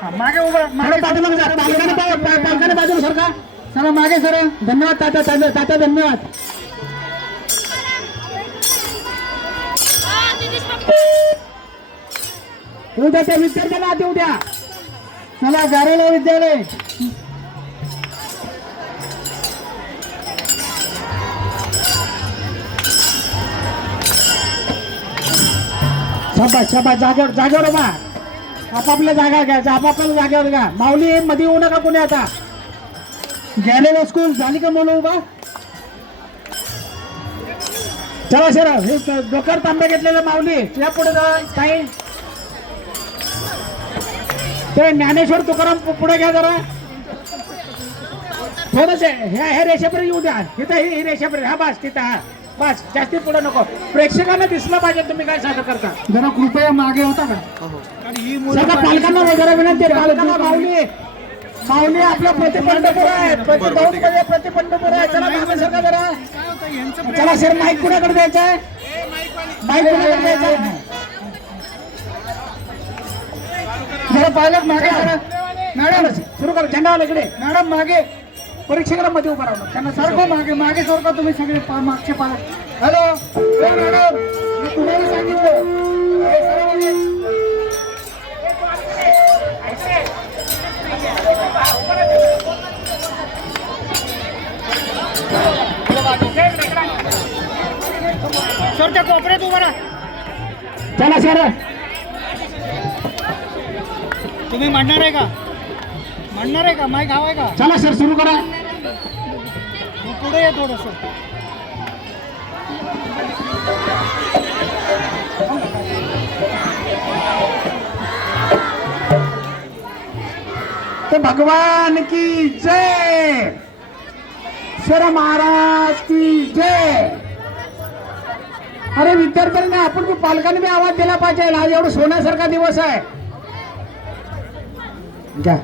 मागे उभा मागे पाठीमागे जा पालकाने बाजूला सरका चला मागे सर धन्यवाद तात्या तात्या तात्या धन्यवाद उद्या त्या विद्यार्थ्याला आधी उद्या चला गारेला विद्यालय शाबास शाबास जागेवर जागेवर उभा आपापल्या जागा घ्यायच्या आपापल्या जागेवर घ्या माऊली मध्ये येऊ नका कोणी आता गॅलेलो स्कूल झाली का मुलं उभा चला सर हे डोक्यावर तांबे घेतलेलं माऊली या पुढे जा काही ते ज्ञानेश्वर तुकाराम पुढे घ्या जरा थोडस ह्या रेषेपर्यंत येऊ द्या तिथं ही रेषेपर्यंत हा बस तिथं हा बस जास्ती पुढे नको प्रेक्षकांना दिसलं पाहिजे तुम्ही काय सादर करता जरा कृपया मागे होता का पालकांना वगैरे विनंती पालकांना माऊली माऊली आपला प्रतिपंढरपूर आहे प्रतिपंढरपूर आहे चला मागे सरका जरा चला सर माईक कुणाकडे द्यायचा आहे माईक कुणाकडे द्यायचा आहे जरा पालक मागे मॅडम सुरू करा झेंडावाला इकडे मॅडम मागे परीक्षकांमध्ये उभं राहणार त्यांना सारखं मागे मागे सारखं तुम्ही सगळे मागचे पालक हॅलो मॅडम मी तुम्हाला सांगितलं सर त्या कोपऱ्यात उभा राहा चला सर तुम्ही म्हणणार आहे का माईक हवाय का चला सर सुरू करा पुढे या थोडस तो भगवान की जय सर महाराज की जय अरे विद्यार्थ्यांनी आपण बी पालकांनी बी आवाज दिला पाहिजे आज एवढं सोन्यासारखा दिवस आहे घ्या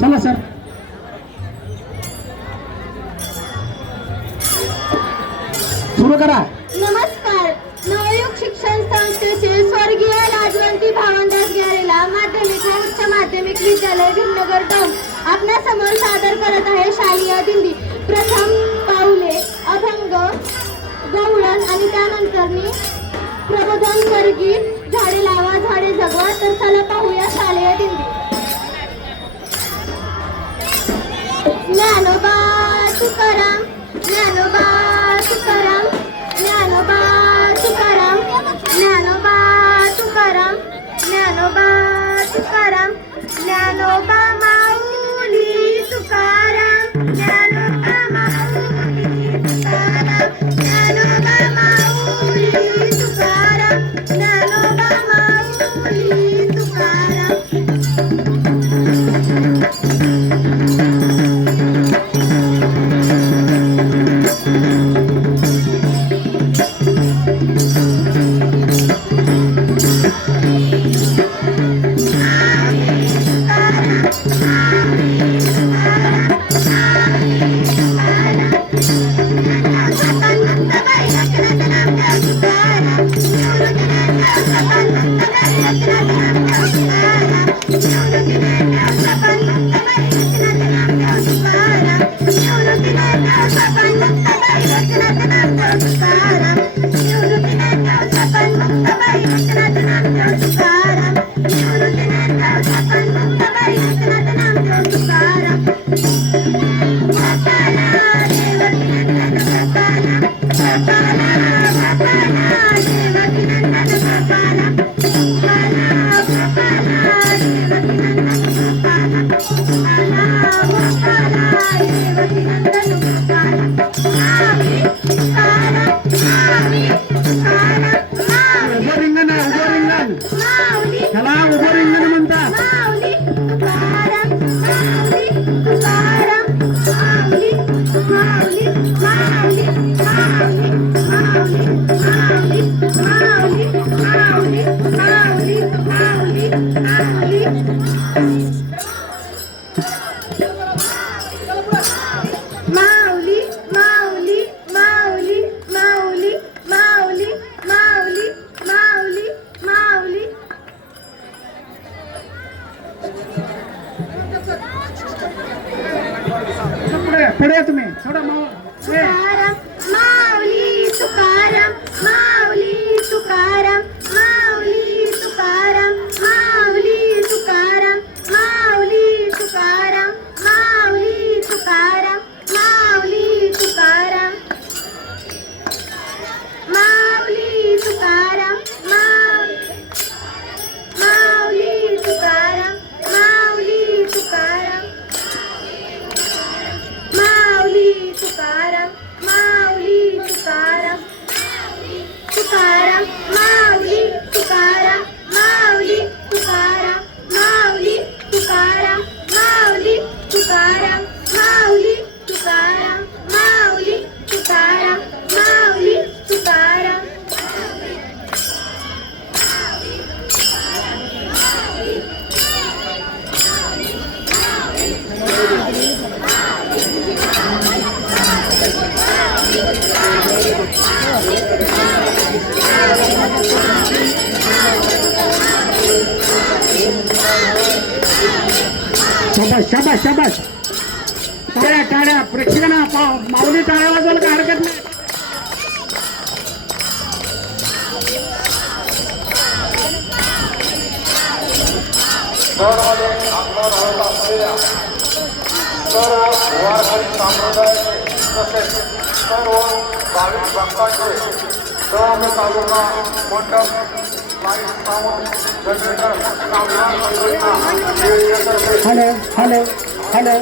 चला सर सुरू करा नमस्कार नवयुग शिक्षण संस्थेचे स्वर्गीय राजवंती भावंदास ग्यारेला माध्यमिक व उच्च माध्यमिक विद्यालय भीमनगर टाउन आपल्या समोर सादर करत आहे शालेय दिंडी प्रथम पाऊले अभंग गवळण आणि त्यानंतर प्रबोधन वर्गीत झाडे लावा झाडे जगवा तर चला पाहूया शालेय दिंडी ज्ञानोबा तुकाराम ज्ञानोबा तुकाराम ज्ञानोबा तुकाराम ज्ञानोबा तुकाराम ज्ञानोबा तुकाराम ज्ञानोबा माऊली तुकाराम ज्ञानोबा माऊली तुकाराम ज्ञानोबा माऊली तुकाराम ज्ञानोबा माऊली तुकाराम पुढे पुढे या तुम्ही थोडं तुकाराम माऊली तुकाराम माऊली तुकाराम माऊली तुकाराम माऊली तुकाराम माऊली तुकाराम माऊली तुकाराम माऊली तुकाराम माऊली तुकाराम माऊली तुकाराम माऊली तुकाराम माऊली तुकाराम माऊली तुकाराम तुकाराम माऊली तुकाराम माऊली तुकाराम माऊली तुकाराम माऊली तुकाराम माऊली तुकाराम माऊली तुकाराम माऊली तुकाराम शाबास शाबास शाबास टाळ्या टाळ्या प्रेक्षकांना माऊली टाळ्या वाजवायला काय हरकत नाही. शहरामध्ये आपला राहत असलेल्या सर्व वारकरी संप्रदायाचे तसेच सर्व भाविक भक्तांचे सर्व तालुका मंडप लाईट साऊंड जनरेटर कामगार संघटना हॅलो हॅलो हॅलो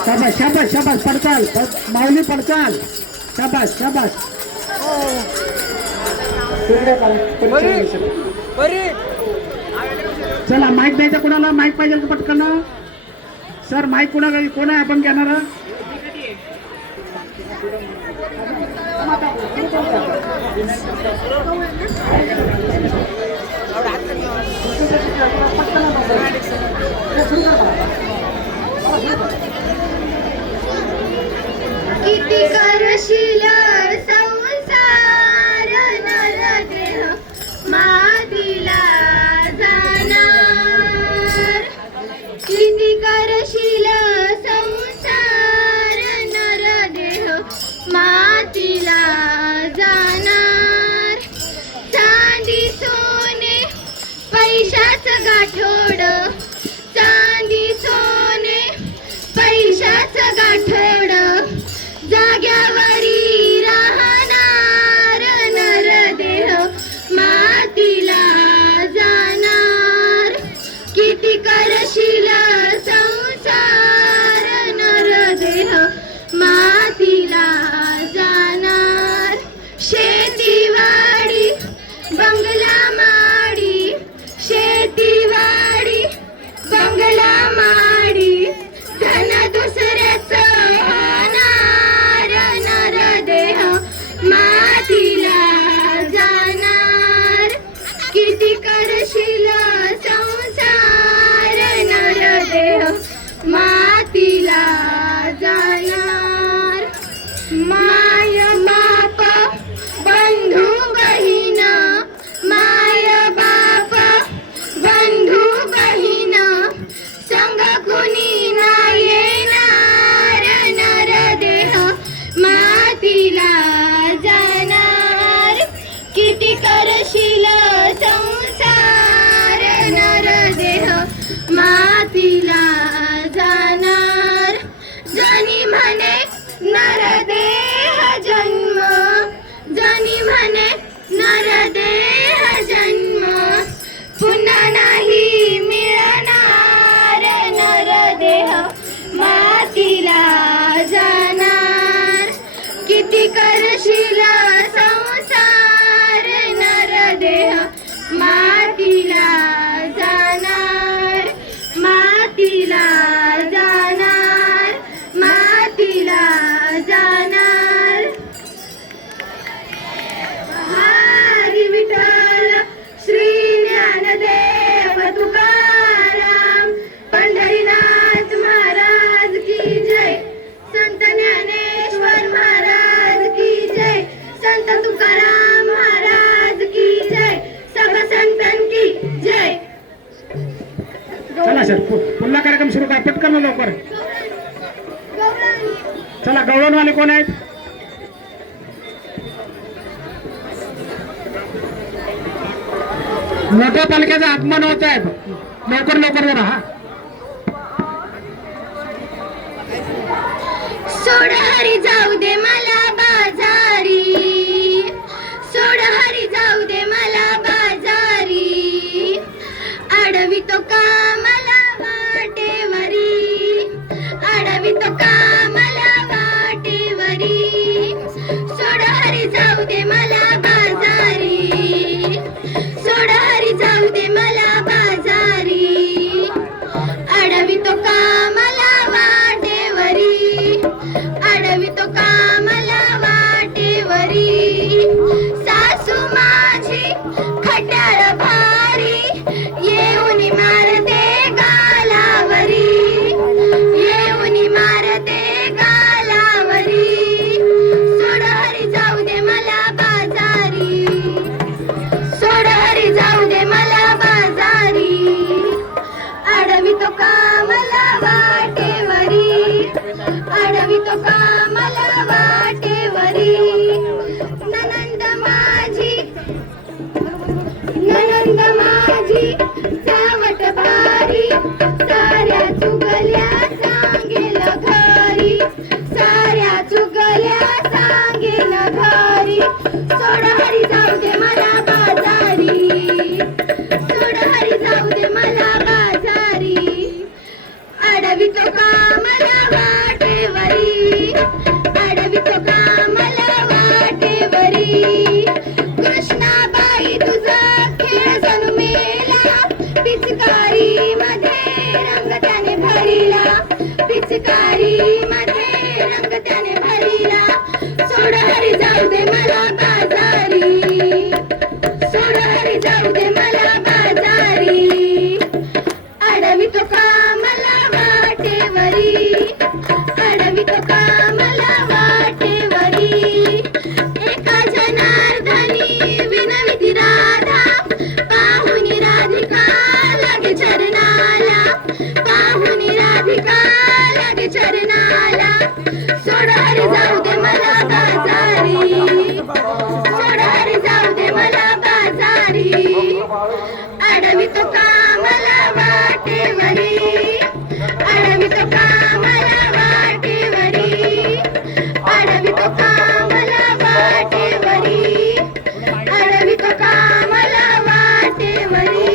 शाबास शाबास शाबास पडचाल माऊली पडचाल शाबास शाबास चला माईक द्यायचा कोणाला माईक पाहिजे का पटकन सर माईक कोणाला कोण आहे आपण घेणार किती करशील संसार नरदेह मातीला जाणार किती करशील संसार नरदेह मातीला जाणार चांदी सोने पैशाचं गाठोड चांदी सोने पैशाचं गाठोड जाग्यावरी राहणार नरदेह मातीला जाणार किती करशील संसार नरदेह मातीला जाणार शेतीवाडी बंगला माडी शेतीवाडी बंगला माडी धन दुसऱ्याचं होणार नरदेह मातीला जाणार किती करशील संसार नरदेह मातीला जाणार माय बाप बंधू बहीण माय बाप बंधू बहीण संग कुणी ना येणार नरदेह मातीला जाणार किती करशील संसार नरदेह मातीला जाणार जनी म्हणे नरदेह जन्म जनी म्हणे नरदेह जन्म पुन्हा नाही मिळणार नरदेह मातीला जाणार किती करशील संसार नरदेह मातीला जाणार मातीला जाणार मातीला चला सर पुन्हा कार्यक्रम सुरू करा पटकन लवकर. चला गवळणवाले कोण आहेत? मोठ्या पालख्याचा आगमन होत आहे लवकर लवकर जरा. हा सोड हरी जाऊ दे मला बाजारी, सोड हरी जाऊ दे मला बाजारी, अडवी तो का मला वाटेवरी, अडवी तो का मला वाटेवरी, सोड हरी जाऊ दे मला बाजारी, सोड हरी जाऊ दे मला बाजारी, अडवी तो का मला वाटेवरी, अडवी तो का मला वाटेवरी, सासू माझी खट्याळ भारी, येऊन मारते गालावरी, येऊन मारते गालावरी, सोड हरी जाऊ दे मला बाजारी, सोड हरी जाऊ दे मला बाजारी, अडवी तो का मला वाटेवरी, अडवी तो का मला वाटेवरी, ननंद माझी, ननंद माझी सावट भारी, साऱ्या चुगल्या सांगेल घरी, साऱ्या चुगल्या सांगेल घरी, सोड हरी जाऊ दे मला बाजारी, सोड हरी जाऊ दे मला बाजारी, अडवी तो का मला वाटेवरी, अडवी तो का मला वाटेवरी, कृष्णाबाई तुझा खेळ जणू मेला, पिचकारी मध्ये रंग त्याने भरिला, पिचकारी मध्ये रंग त्याने भरिला, सोड हरी जाऊ दे मला बाजारी, सोड हरी जाऊ दे मला बाजारी, अडवी तो का मला वाटेवरी, अडवी तो का मला वाटेवरी, एका जनार्दनी विनविती राधा, पाहुनी राधिका लागे चरणाला, पाहुनी राधिका लागे चरणाला, सोड हरी जाऊ दे मला बाजारी, सोड हरी जाऊ दे मला बाजारी, अडवी तो का मला वाटेवरी, अडवी तो का मला वाटेवरी, अडवी तो का मला वाटेवरी, अडवी तो का मला वाटेवरी.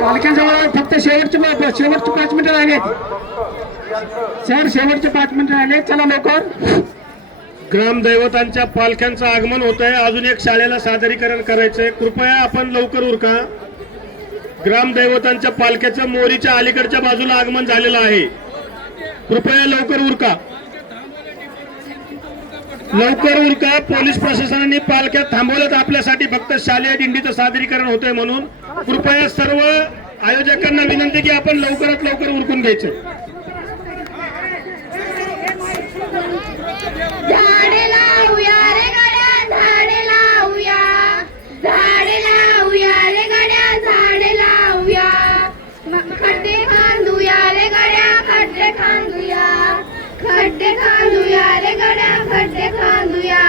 पालख्यांजवळ फक्त शेवटचे 5 मिनिटं राहिले सर, शेवटचे 5 मिनिटं राहिले. चला लवकर. ग्रामदैवतांच्या पालख्यांचं आगमन होत आहे. अजून एक शाळेला सादरीकरण करायचंय. कृपया आपण लवकर उरका. ग्रामदैवतांच्या पालख्याचं मोरीच्या अलीकडच्या बाजूला आगमन झालेलं आहे. कृपया लवकर उरका, लवकर उरका. पोलीस प्रशासनाने पालख्या थांबवल्यात आपल्यासाठी, फक्त शालेय दिंडीचं सादरीकरण होतंय म्हणून. कृपया सर्व आयोजकांना विनंती की आपण लवकरात लवकर उरकून घ्यायचं. झाडे लावूया रे गड्या, झाडे लावूया, झाडे लावूया रे गड्या, झाडे लावूया, खड्डे खांदूया रे गड्या, खड्डे खांदूया, खड्डे खांदूया रे गड्या, खड्डे खांदूया,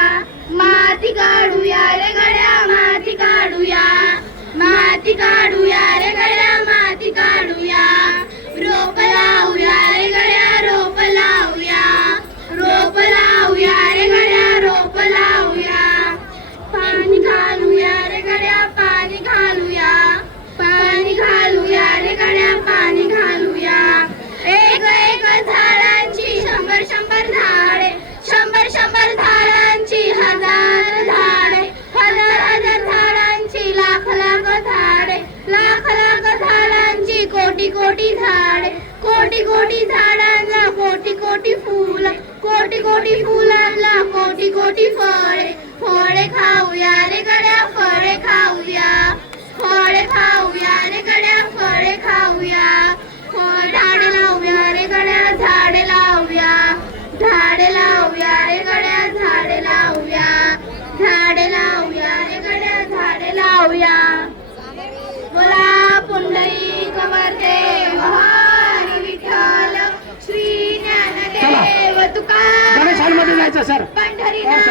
माती काढूया रे गड्या, माती काढूया, माती काढूया रे गड्या, माती काढूया, रोप लावूया रे गड्या, रोप लावूया, रोप लावूया रे गड्या, रोप लावूया, पाणी घालूया रे गड्या, पाणी घालूया, पाणी घालूया रे गड्या, पाणी घालूया, एक एक झाडांची 100 झाडे, 100 झाडांची 1000 झाडे, 1000 झाडांची लाख झाडे, लाख झाडांची कोटी झाडे, कोटी झाडांना कोटी फुल, कोटी फुलांना कोटी फळे, फळे खाऊया रे गड्या, फळे खाऊया, फळे खाऊया रे गड्या, फळे खाऊया, झाडे लावूया रे गड्या, झाडे लावूया, झाडे लावूया रे गड्या, झाडे लावूया, झाडे लावूया गाऊया. मला पुंडलिक वरदे हरी विठ्ठल श्री ज्ञानदेव तुकाराम गणेश हॉलमध्ये जायचं सर. पंढरीनाथ